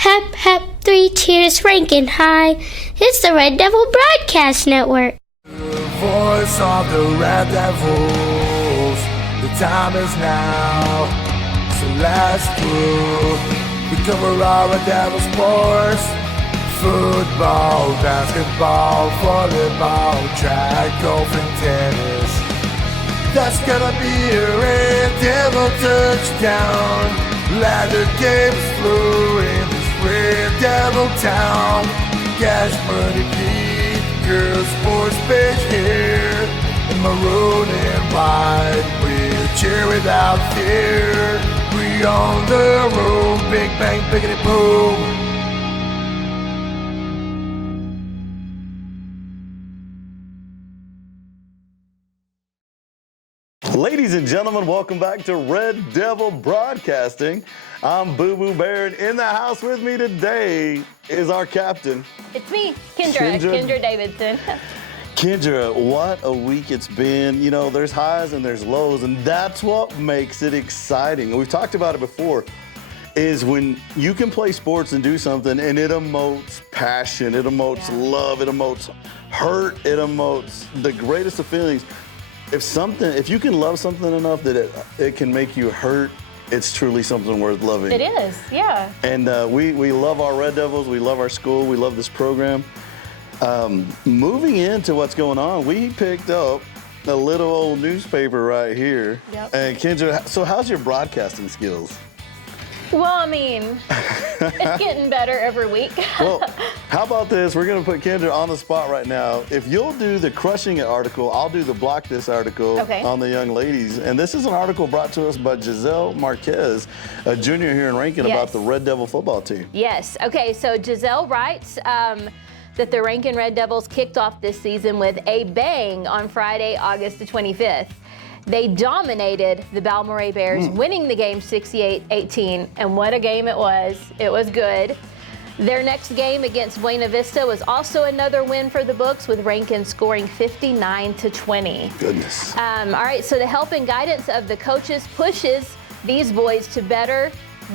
Hep, hep, 3 cheers, ranking high. It's the Red Devil Broadcast Network. The voice of the Red Devils. The time is now. So let's go. We cover our Red Devil sports. Football, basketball, volleyball, track, golf, and tennis. That's gonna be a Red Devil touchdown. Let the games flow in this Red Devil town. Cash money, beat, girls, sports, beige hair, and maroon and white. We'll cheer without fear. We on the road, big bang, biggity boom. Ladies and gentlemen, welcome back to Red Devil Broadcasting. I'm Boo Boo Bear, and in the house with me today is our captain. It's me, Kendra Davidson. Kendra, what a week it's been. You know, there's highs and there's lows, and that's what makes it exciting. We've talked about it before, is when you can play sports and do something and it emotes passion, it emotes love, it emotes hurt, it emotes the greatest of feelings. If you can love something enough that it can make you hurt, it's truly something worth loving. It is, yeah. And we love our Red Devils, we love our school, we love this program. Moving into what's going on, we picked up a little old newspaper right here. Yep. And Kendra, so how's your broadcasting skills? Well, I mean, it's getting better every week. Well, how about this? We're going to put Kendra on the spot right now. If you'll do the Crushing It article, I'll do the Block This article on the young ladies. And this is an article brought to us by Giselle Marquez, a junior here in Rankin, about the Red Devil football team. Yes. Okay, so Giselle writes that the Rankin Red Devils kicked off this season with a bang on Friday, August the 25th. They dominated the Balmoral Bears, winning the game 68-18, and what a game it was. It was good. Their next game against Buena Vista was also another win for the books, with Rankin scoring 59-20. Goodness. All right, so the help and guidance of the coaches pushes these boys to better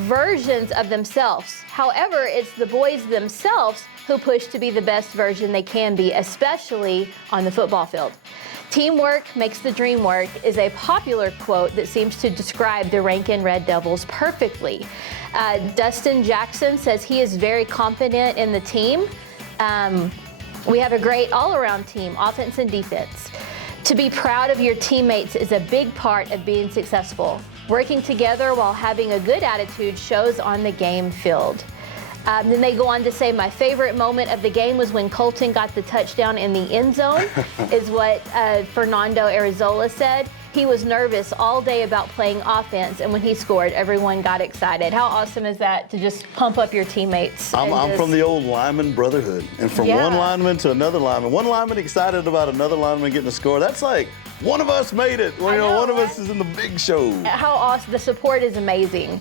versions of themselves. However, it's the boys themselves who push to be the best version they can be, especially on the football field. Teamwork makes the dream work is a popular quote that seems to describe the Rankin Red Devils perfectly. Dustin Jackson says he is very confident in the team. We have a great all-around team, offense and defense. To be proud of your teammates is a big part of being successful. Working together while having a good attitude shows on the game field. Then they go on to say, my favorite moment of the game was when Colton got the touchdown in the end zone, is what Fernando Arizola said. He was nervous all day about playing offense, and when he scored, everyone got excited. How awesome is that, to just pump up your teammates? I'm from the old lineman brotherhood, and from one lineman to another lineman. One lineman excited about another lineman getting a score. That's like, one of us made it. Well, one of us is in the big show. How awesome. The support is amazing.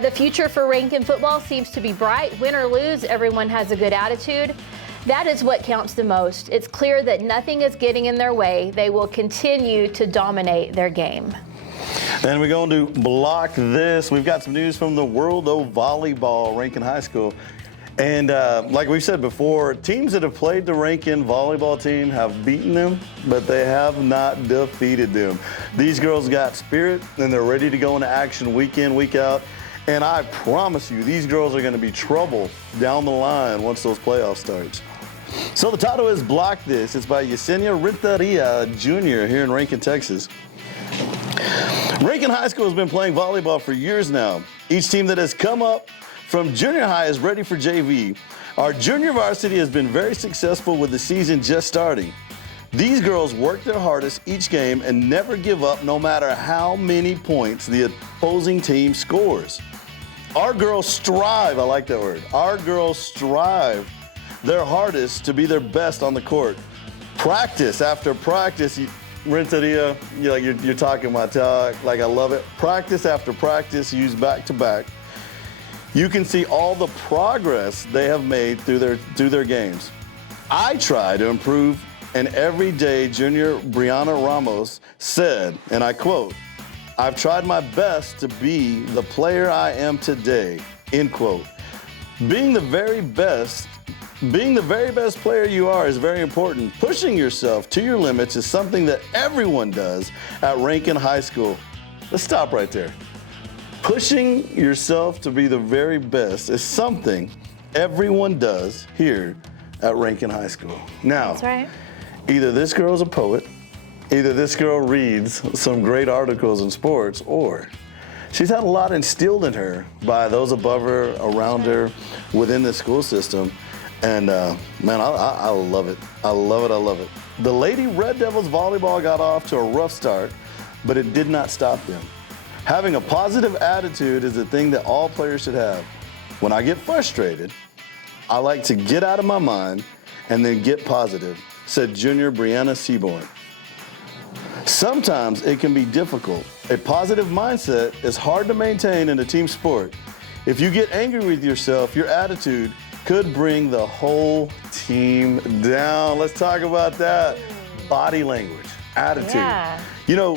The future for Rankin football seems to be bright. Win or lose, everyone has a good attitude. That is what counts the most. It's clear that nothing is getting in their way. They will continue to dominate their game. And we're going to block this. We've got some news from the world of volleyball, Rankin High School. And like we said before, teams that have played the Rankin volleyball team have beaten them, but they have not defeated them. These girls got spirit, and they're ready to go into action week in, week out. And I promise you, these girls are going to be trouble down the line once those playoffs start. So the title is Block This. It's by Yesenia Renteria Jr. here in Rankin, Texas. Rankin High School has been playing volleyball for years now. Each team that has come up from junior high is ready for JV. Our junior varsity has been very successful with the season just starting. These girls work their hardest each game and never give up no matter how many points the opposing team scores. Our girls strive, I like that word, our girls strive their hardest to be their best on the court. Practice after practice, Renteria, you're talking my talk, like I love it. Practice after practice, used back to back. You can see all the progress they have made through their games. I try to improve, and every day junior Brianna Ramos said, and I quote, I've tried my best to be the player I am today, end quote. Being the very best player you are is very important. Pushing yourself to your limits is something that everyone does at Rankin High School. Let's stop right there. Pushing yourself to be the very best is something everyone does here at Rankin High School. Now, That's right. either this girl's a poet, either this girl reads some great articles in sports, or she's had a lot instilled in her by those above her, around her, within the school system. And man, I love it. I love it. I love it. The Lady Red Devils volleyball got off to a rough start, but it did not stop them. Having a positive attitude is the thing that all players should have. When I get frustrated, I like to get out of my mind and then get positive, said junior Brianna Seaborn. Sometimes it can be difficult. A positive mindset is hard to maintain in a team sport. If you get angry with yourself, your attitude could bring the whole team down. Let's talk about that. Body language, attitude. Yeah. You know,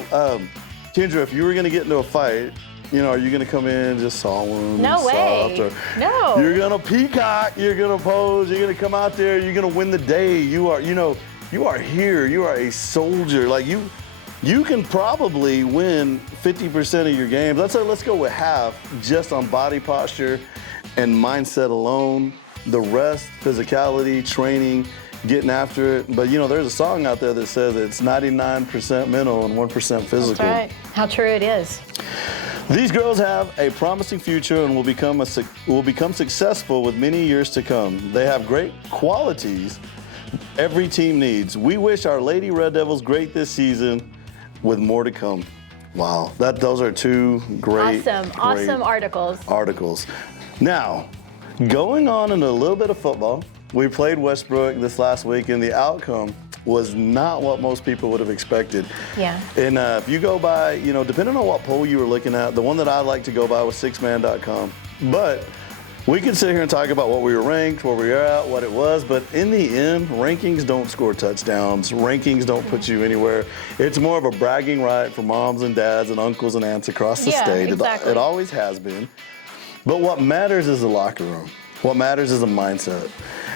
Kendra, if you were gonna get into a fight, you know, are you gonna come in just solemn, No way. soft, or No. you're gonna peacock, you're gonna pose, you're gonna come out there, you're gonna win the day. You are, you know, you are here, you are a soldier. Like you can probably win 50% of your games. Let's go with half just on body posture and mindset alone. The rest, physicality, training, getting after it. But you know, there's a song out there that says it's 99% mental and 1% physical. That's right. How true it is. These girls have a promising future and will become successful with many years to come. They have great qualities every team needs. We wish our Lady Red Devils great this season, with more to come. Wow, those are two great articles. Now, going on in a little bit of football, we played Westbrook this last week, and the outcome was not what most people would have expected. Yeah. And if you go by, you know, depending on what poll you were looking at, the one that I like to go by was sixman.com. But we can sit here and talk about what we were ranked, where we were at, what it was, but in the end, rankings don't score touchdowns. Rankings don't put you anywhere. It's more of a bragging right for moms and dads and uncles and aunts across the state. Exactly. It always has been. But what matters is the locker room. What matters is the mindset.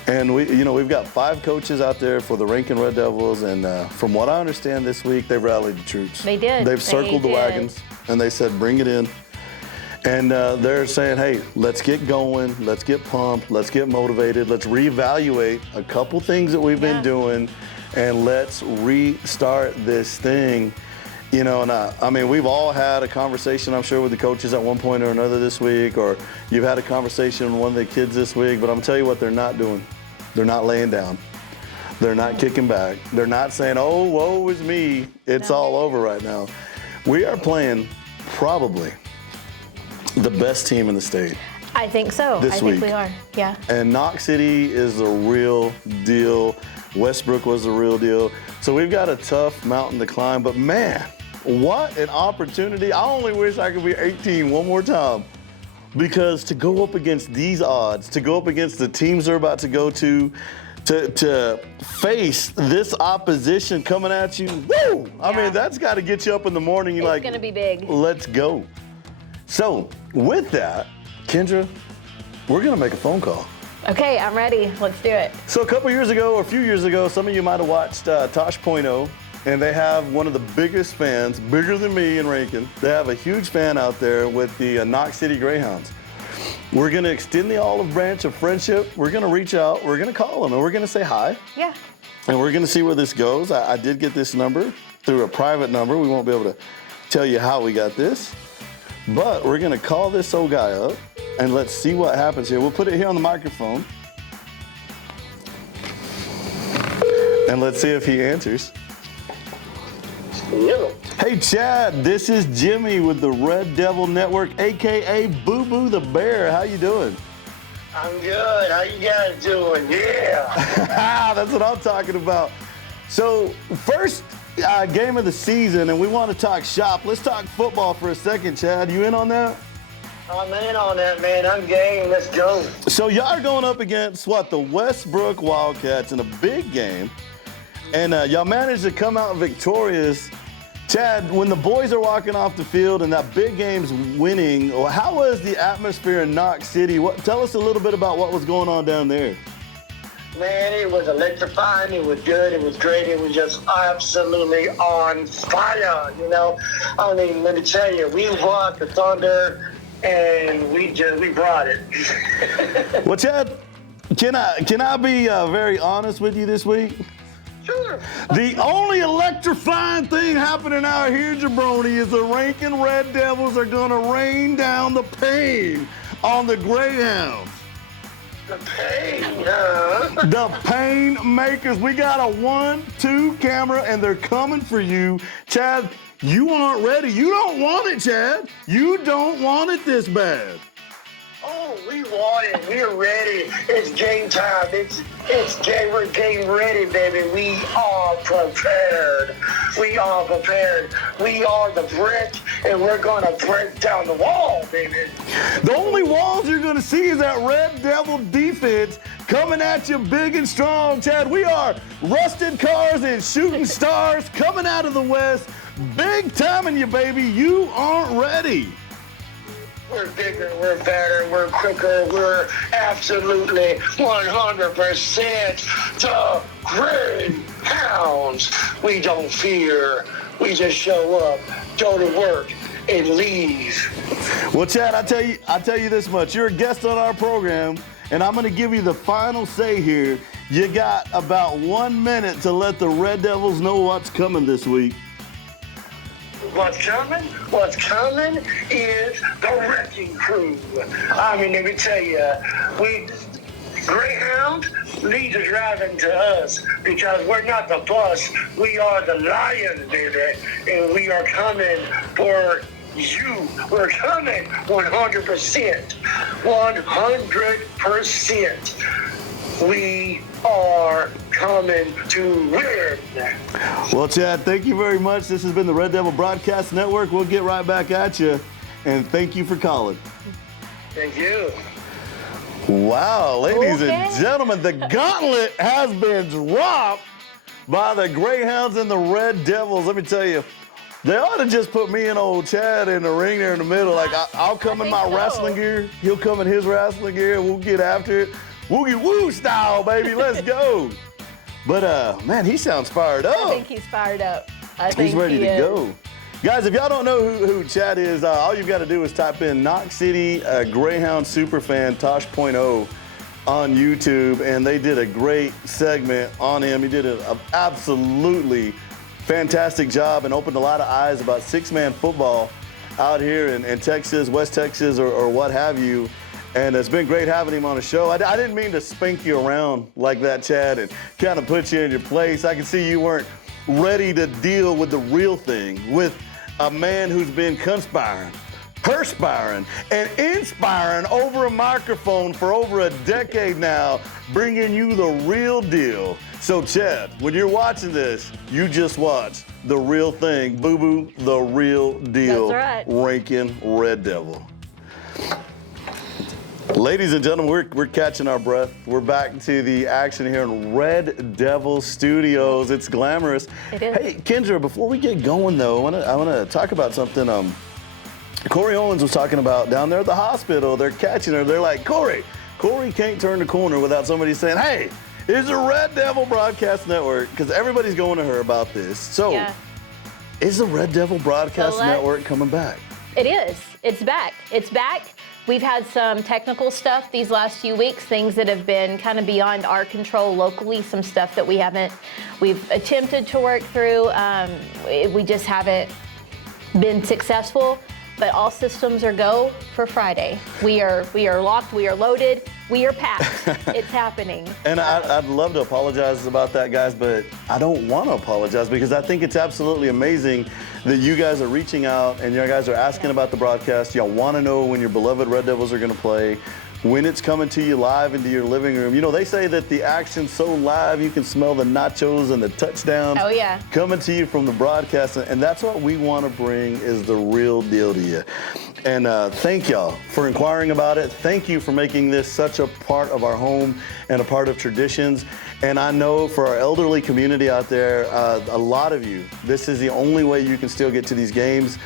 And we've got 5 coaches out there for the Rankin Red Devils, and from what I understand this week, they've rallied the troops. They did. They've circled the wagons, and they said, bring it in. And they're saying, hey, let's get going, let's get pumped, let's get motivated, let's reevaluate a couple things that we've been doing, and let's restart this thing. You know, and I mean, we've all had a conversation, I'm sure, with the coaches at one point or another this week, or you've had a conversation with one of the kids this week, but I'm gonna tell you what they're not doing. They're not laying down. They're not kicking back. They're not saying, oh, woe is me, it's all over right now. We are playing probably the best team in the state. I think so. I think we are, yeah. And Knox City is the real deal. Westbrook was the real deal. So we've got a tough mountain to climb, but man, what an opportunity. I only wish I could be 18 one more time, because to go up against these odds, to go up against the teams they're about to go to face this opposition coming at you, woo! I mean, that's got to get you up in the morning. You're like, it's going to be big. Let's go. So with that, Kendra, we're going to make a phone call. Okay, I'm ready. Let's do it. So a few years ago, some of you might have watched Tosh.0, and they have one of the biggest fans, bigger than me in Rankin. They have a huge fan out there with the Knox City Greyhounds. We're going to extend the olive branch of friendship. We're going to reach out. We're going to call them, and we're going to say hi. Yeah. And we're going to see where this goes. I did get this number through a private number. We won't be able to tell you how we got this. But we're going to call this old guy up, and let's see what happens here. We'll put it here on the microphone. And let's see if he answers. Hello. Hey, Chad, this is Jimmy with the Red Devil Network, a.k.a. Boo Boo the Bear. How you doing? I'm good. How you guys doing? Yeah. That's what I'm talking about. So, first game of the season, and we want to talk shop. Let's talk football for a second, Chad. You in on that? I'm in on that, man. I'm game. Let's go. So y'all are going up against, the Westbrook Wildcats in a big game. And y'all managed to come out victorious Chad, when the boys are walking off the field and that big game's winning, how was the atmosphere in Knox City? Tell us a little bit about what was going on down there. Man, it was electrifying. It was good. It was great. It was just absolutely on fire, you know. I mean, let me tell you, we brought the thunder, and we brought it. Well, Chad, can I be very honest with you this week? Sure. The only electrifying thing happening out here, Jabroni, is the Rankin Red Devils are going to rain down the pain on the Greyhounds. The pain, huh? The pain makers. We got a 1-2 camera, and they're coming for you. Chad, you aren't ready. You don't want it, Chad. You don't want it this bad. Oh, we want it. We're ready. It's game time. It's game. We're game ready, baby. We are prepared. We are prepared. We are the brick, and we're going to break down the wall, baby. The only walls you're going to see is that Red Devil defense coming at you big and strong, Chad. We are rusted cars and shooting stars coming out of the West. Big timing you, baby. You aren't ready. We're bigger, we're better, we're quicker, we're absolutely 100% the Greyhounds. We don't fear. We just show up, go to work, and leave. Well, Chad, I tell you this much. You're a guest on our program, and I'm going to give you the final say here. You got about 1 minute to let the Red Devils know what's coming this week. What's coming? What's coming is the wrecking crew. I mean, let me tell you, Greyhound leads the driving to us because we're not the bus. We are the lions, baby, and we are coming for you. We're coming 100%. 100%. We are coming to win. Well, Chad, thank you very much. This has been the Red Devil Broadcast Network. We'll get right back at you, and thank you for calling. Thank you. Wow, ladies and gentlemen, the gauntlet has been dropped by the Greyhounds and the Red Devils. Let me tell you, they ought to just put me and old Chad in the ring there in the middle. Like, I'll come in my wrestling gear, he'll come in his wrestling gear, and we'll get after it. Woogie woo style, baby. Let's go. But, man, he sounds fired up. I think he's fired up. He's ready to go. Guys, if y'all don't know who Chad is, all you've got to do is type in Knox City Greyhound Superfan Tosh.0 on YouTube, and they did a great segment on him. He did an absolutely fantastic job and opened a lot of eyes about six-man football out here in Texas, West Texas, or what have you. And it's been great having him on the show. I didn't mean to spank you around like that, Chad, and kind of put you in your place. I can see you weren't ready to deal with the real thing, with a man who's been conspiring, perspiring, and inspiring over a microphone for over a decade now, bringing you the real deal. So, Chad, when you're watching this, you just watch the real thing. Boo-boo, the real deal. That's right. Rankin Red Devil. Ladies and gentlemen, we're catching our breath. We're back to the action here in Red Devil Studios. It's glamorous. It is. Hey, Kendra, before we get going, though, I want to talk about something. Corey Owens was talking about down there at the hospital. They're catching her. They're like, Corey can't turn the corner without somebody saying, hey, it's a Red Devil Broadcast Network, because everybody's going to her about this. So, Yeah. Is the Red Devil Broadcast Network coming back? It is. It's back. It's back. We've had some technical stuff these last few weeks, things that have been kind of beyond our control locally, some stuff that we've attempted to work through. We just haven't been successful, but all systems are go for Friday. We are locked, we are loaded, we are packed. It's happening. And I'd love to apologize about that, guys, but I don't want to apologize because I think it's absolutely amazing that you guys are reaching out and you guys are asking about the broadcast. Y'all want to know when your beloved Red Devils are going to play, when it's coming to you live into your living room. You know, they say that the action's so live you can smell the nachos and the touchdowns coming to you from the broadcast, and that's what we want to bring is the real deal to you. And thank y'all for inquiring about it. Thank you for making this such a part of our home and a part of traditions. And I know for our elderly community out there, a lot of you, this is the only way you can still get to these games.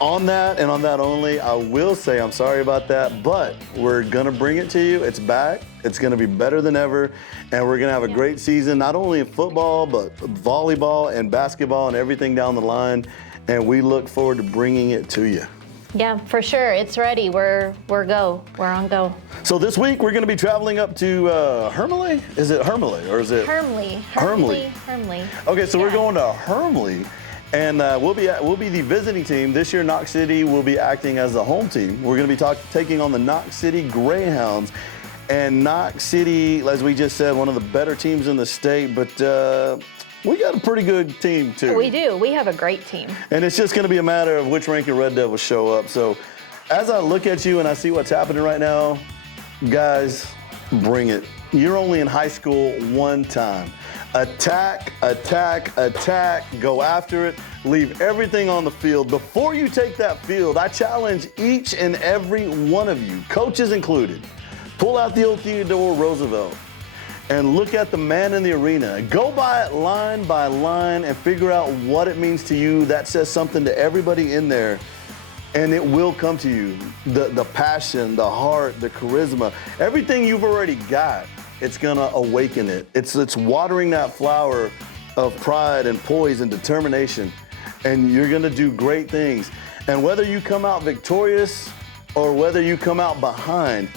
On that and on that only, I will say I'm sorry about that, but we're going to bring it to you. It's back. It's going to be better than ever. And we're going to have a great season, not only in football, but volleyball and basketball and everything down the line. And we look forward to bringing it to you. Yeah, for sure. It's ready. We're on go. So this week we're going to be traveling up to Hermley. Is it Hermley or is it Hermley? Okay, so Yeah. we're going to Hermley, and we'll be the visiting team this year. Knox City will be acting as the home team. We're going to be taking on the Knox City Greyhounds, and Knox City, as we just said, one of the better teams in the state, but. We got a pretty good team, too. We do. We have a great team. And it's just going to be a matter of which Rankin Red Devils show up. So as I look at you and I see what's happening right now, guys, bring it. You're only in high school one time. Attack, attack, attack. Go after it. Leave everything on the field. Before you take that field, I challenge each and every one of you, coaches included, pull out the old Theodore Roosevelt and look at the man in the arena. Go by it line by line and figure out what it means to you. That says something to everybody in there, and it will come to you. The passion, the heart, the charisma, everything you've already got, it's gonna awaken it. It's watering that flower of pride and poise and determination, and you're gonna do great things. And whether you come out victorious or whether you come out behind,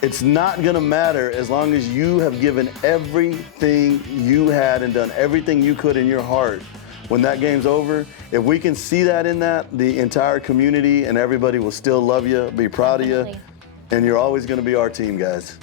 it's not going to matter as long as you have given everything you had and done everything you could in your heart. When that game's over, if we can see that in that, the entire community and everybody will still love you, be proud of you, and you're always going to be our team, guys.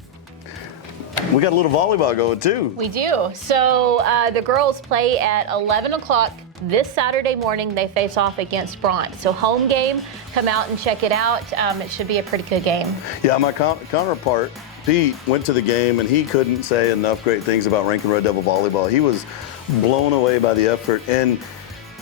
We got a little volleyball going, too. We do. So the girls play at 11 o'clock this Saturday morning. They face off against Bront. So home game. Come out and check it out. It should be a pretty good game. Yeah, my counterpart, Pete, went to the game, and he couldn't say enough great things about Rankin Red Devil volleyball. He was blown away by the effort. And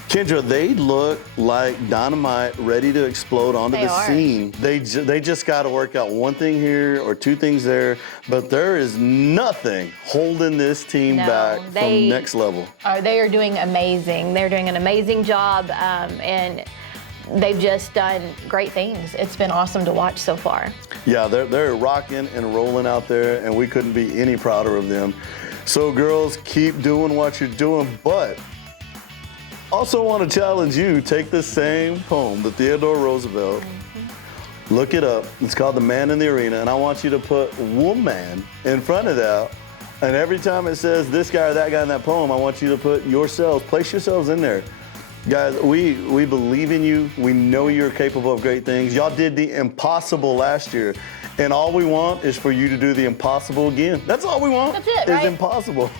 Kendra, they look like dynamite, ready to explode onto the scene. They just got to work out one thing here or two things there, but there is nothing holding this team back from next level. They are doing amazing. They're doing an amazing job, and they've just done great things. It's been awesome to watch so far. Yeah, they're rocking and rolling out there, and we couldn't be any prouder of them. So girls, keep doing what you're doing, but also want to challenge you, take the same poem, the Theodore Roosevelt, look it up. It's called The Man in the Arena, and I want you to put woman in front of that. And every time it says this guy or that guy in that poem, I want you to put yourselves, place yourselves in there. Guys, we believe in you. We know you're capable of great things. Y'all did the impossible last year. And all we want is for you to do the impossible again. That's all we want. That's it, right? Is impossible.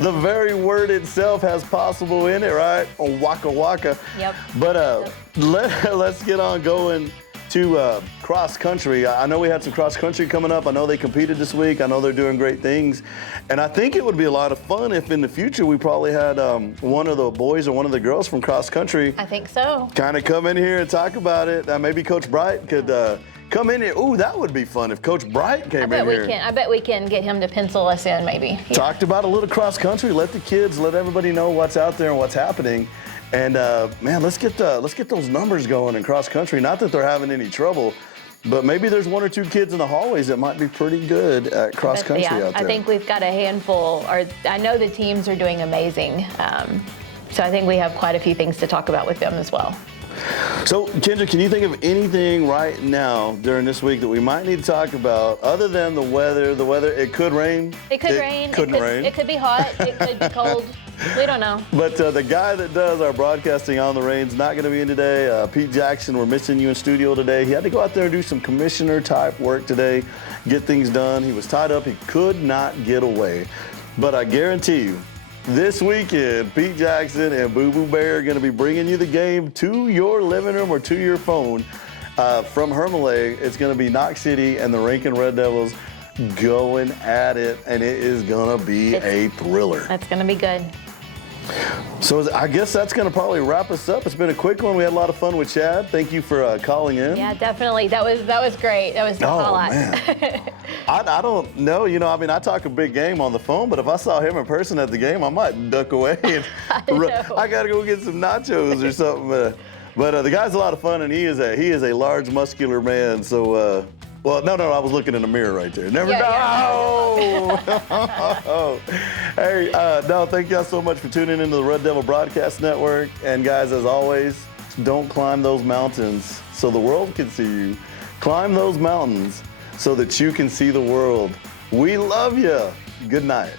The very word itself has possible in it, right? Waka waka. Yep. But let's get on going to cross country. I know we had some cross country coming up. I know they competed this week. I know they're doing great things. And I think it would be a lot of fun if in the future we probably had one of the boys or one of the girls from cross country. I think so. Kind of come in here and talk about it. Maybe Coach Bright could come in here. Ooh, that would be fun if Coach Bright came in here. I bet we can get him to pencil us in, maybe. Yeah. Talked about a little cross country. Let the kids, let everybody know what's out there and what's happening. And man, let's get those numbers going in cross country. Not that they're having any trouble, but maybe there's one or two kids in the hallways that might be pretty good at cross country out there. I think we've got a handful, or I know the teams are doing amazing. So I think we have quite a few things to talk about with them as well. So, Kendra, can you think of anything right now during this week that we might need to talk about other than the weather? The weather, it could rain. It could rain. Couldn't rain. It could be hot. It could be cold. We don't know. But the guy that does our broadcasting on the rain's not going to be in today. Pete Jackson, we're missing you in studio today. He had to go out there and do some commissioner type work today, get things done. He was tied up. He could not get away. But I guarantee you, this weekend, Pete Jackson and Boo Boo Bear are going to be bringing you the game to your living room or to your phone from Hermley. It's going to be Knox City and the Rankin Red Devils going at it, and it is going to be a thriller. That's going to be good. So I guess that's going to probably wrap us up. It's been a quick one. We had a lot of fun with Chad. Thank you for calling in. Yeah, definitely. That was great. That was a lot. Man. I don't know. You know, I mean, I talk a big game on the phone, but if I saw him in person at the game, I might duck away. And I got to go get some nachos or something. But the guy's a lot of fun, and he is a large, muscular man. So, well, no, I was looking in the mirror right there. Never know. Hey, no, thank y'all so much for tuning into the Red Devil Broadcast Network. And guys, as always, don't climb those mountains so the world can see you. Climb those mountains so that you can see the world. We love you. Good night.